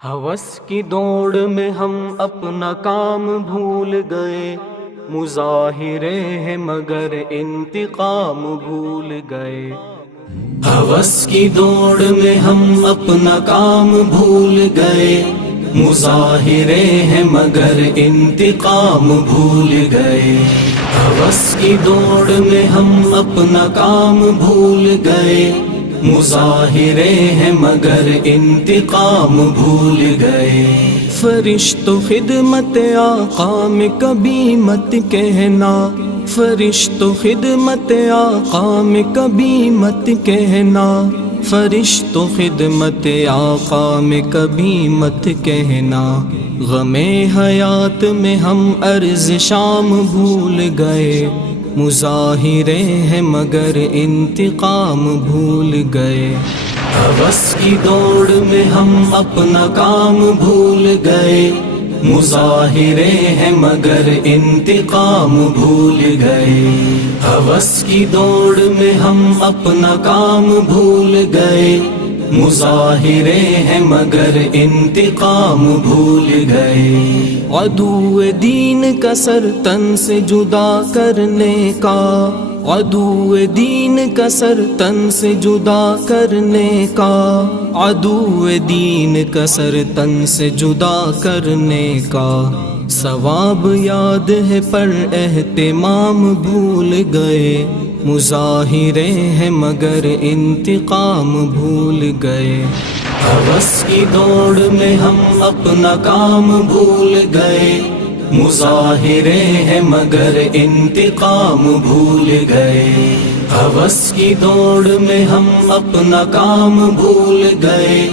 ہوس کی دوڑ میں ہم اپنا کام بھول گئے، مظاہرے ہیں مگر انتقام بھول گئے۔ ہوس کی دوڑ میں ہم اپنا کام بھول گئے، مظاہرے ہیں مگر انتقام بھول گئے۔ ہوس کی دوڑ میں ہم اپنا کام بھول گئے، مظاہرے ہیں مگر انتقام بھول گئے۔ فرشتوں خدمت آقا میں کبھی مت کہنا، فرشتوں خدمت آقا میں کبھی مت کہنا، فرشتوں خدمت آقا میں کبھی مت کہنا۔ غم حیات میں ہم عرض شام بھول گئے، مظاہرے ہیں مگر انتقام بھول گئے۔ ہوس کی دوڑ میں ہم اپنا کام بھول گئے، مظاہرے ہیں مگر انتقام بھول گئے۔ ہوس کی دوڑ میں ہم اپنا کام بھول گئے، مظاہرے ہیں مگر انتقام بھول گئے۔ عدو دین کا سر تن سے جدا کرنے کا، عدو دین کا سر تن سے جدا کرنے کا، عدو دین کا سر تن سے جدا کرنے کا۔ ثواب یاد ہے پر اہتمام بھول گئے، مظاہرے ہیں مگر انتقام بھول گئے۔ ہوس کی دوڑ میں ہم اپنا کام بھول گئے، مظاہرے ہیں مگر انتقام بھول گئے۔ ہوس کی دوڑ میں ہم اپنا کام بھول گئے،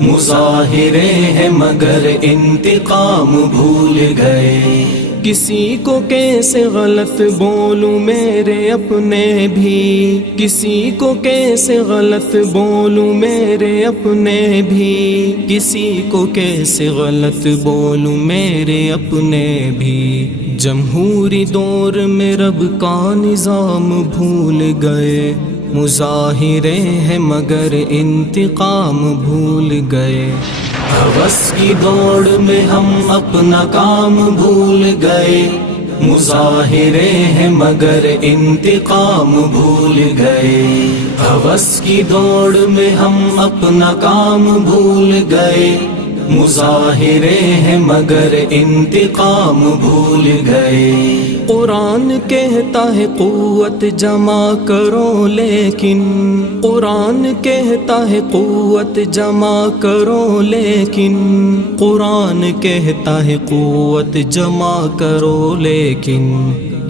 مظاہرے ہیں مگر انتقام بھول گئے۔ کسی کو کیسے غلط بولوں میرے اپنے بھی، کسی کو کیسے غلط بولوں میرے اپنے بھی، کسی کو کیسے غلط بولوں میرے اپنے بھی۔ جمہوری دور میں رب کا نظام بھول گئے، مظاہرے ہیں مگر انتقام بھول گئے۔ ہوس کی دوڑ میں ہم اپنا کام بھول گئے، مظاہرے ہیں مگر انتقام بھول گئے۔ ہوس کی دوڑ میں ہم اپنا کام بھول گئے، مظاہرے ہیں مگر انتقام بھول گئے۔ قرآن کہتا ہے قوت جمع کرو لیکن، قرآن کہتا ہے قوت جمع کرو لیکن، قرآن کہتا ہے قوت جمع کرو لیکن،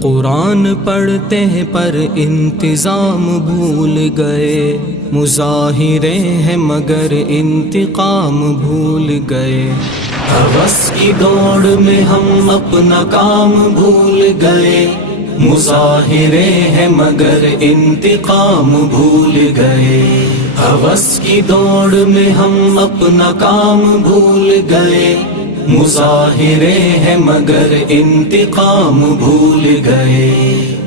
قرآن پڑھتے ہیں پر انتظام بھول گئے، مظاہرے ہیں مگر انتقام بھول گئے۔ ہوس کی دوڑ میں ہم اپنا کام بھول گئے، مظاہرے ہیں مگر انتقام بھول گئے۔ ہوس کی دوڑ میں ہم اپنا کام بھول گئے، مظاہرے ہیں مگر انتقام بھول گئے۔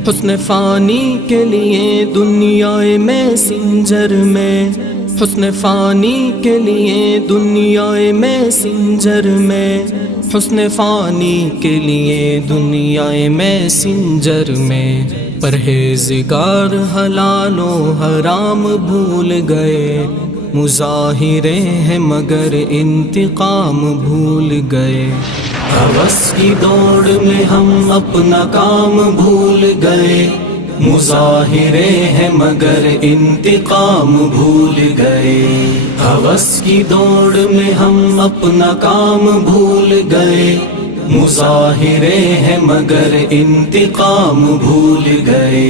حسن فانی کے لیے دنیا میسنجر میں، حسن فانی کے لیے دنیا میسنجر میں، حسن فانی کے لیے دنیا میسنجر میں، پرہیزگار حلال و حرام بھول گئے، مظاہرے ہیں مگر انتقام بھول گئے۔ ہوس کی دوڑ میں ہم اپنا کام بھول گئے، مظاہرے ہیں مگر انتقام بھول گئے۔ ہوس کی دوڑ میں ہم اپنا کام بھول گئے، مظاہرے ہیں مگر انتقام بھول گئے۔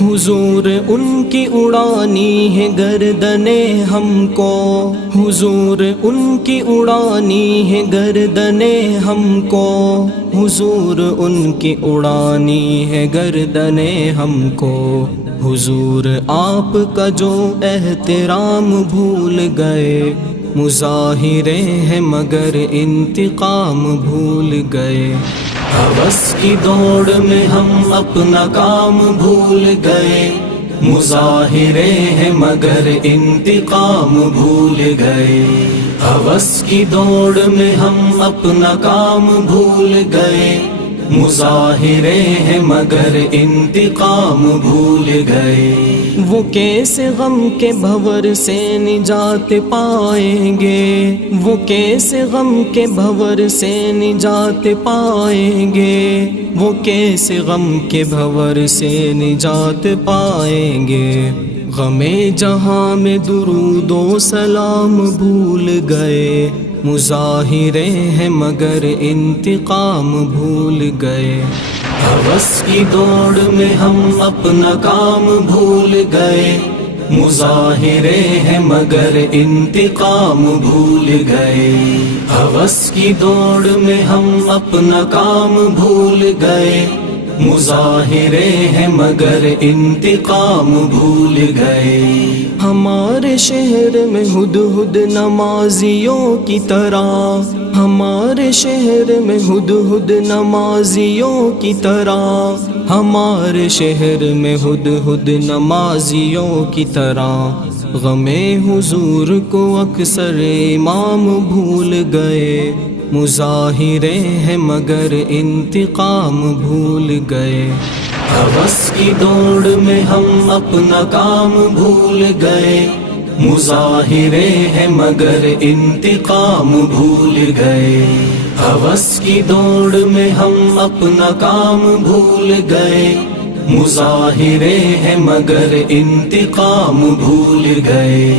حضور ان کی اڑانی ہے گردنیں ہم کو، حضور ان کی اڑانی ہے گردنیں ہم کو، حضور ان کی اڑانی ہے گردنیں ہم کو۔ حضور آپ کا جو احترام بھول گئے، مظاہرے ہیں مگر انتقام بھول گئے۔ ہوس کی دوڑ میں ہم اپنا کام بھول گئے، مظاہرے ہیں مگر انتقام بھول گئے۔ ہوس کی دوڑ میں ہم اپنا کام بھول گئے، مظاہرے ہیں مگر انتقام بھول گئے۔ وہ کیسے غم کے بھور سے نجات پائیں گے، وہ کیسے غم کے بھور سے نجات پائیں گے، وہ کیسے غم کے بھور سے نجات پائیں گے۔ غم جہاں میں درود و سلام بھول گئے، مظاہرے ہیں مگر انتقام بھول گئے۔ ہوس کی دوڑ میں ہم اپنا کام بھول گئے، مظاہرے ہیں مگر انتقام بھول گئے۔ ہوس کی دوڑ میں ہم اپنا کام بھول گئے، مظاہرے ہیں مگر انتقام بھول گئے۔ ہمارے شہر میں ہدہد نمازیوں کی طرح، ہمارے شہر میں ہدہد نمازیوں کی طرح، ہمارے شہر میں ہدہد نمازیوں کی طرح، غم حضور کو اکثر امام بھول گئے، مظاہرے ہیں مگر انتقام بھول گئے۔ ہوس کی دوڑ میں ہم اپنا کام بھول گئے، مظاہرے ہیں مگر انتقام بھول گئے۔ ہوس کی دوڑ میں ہم اپنا کام بھول گئے، مظاہرے ہیں مگر انتقام بھول گئے۔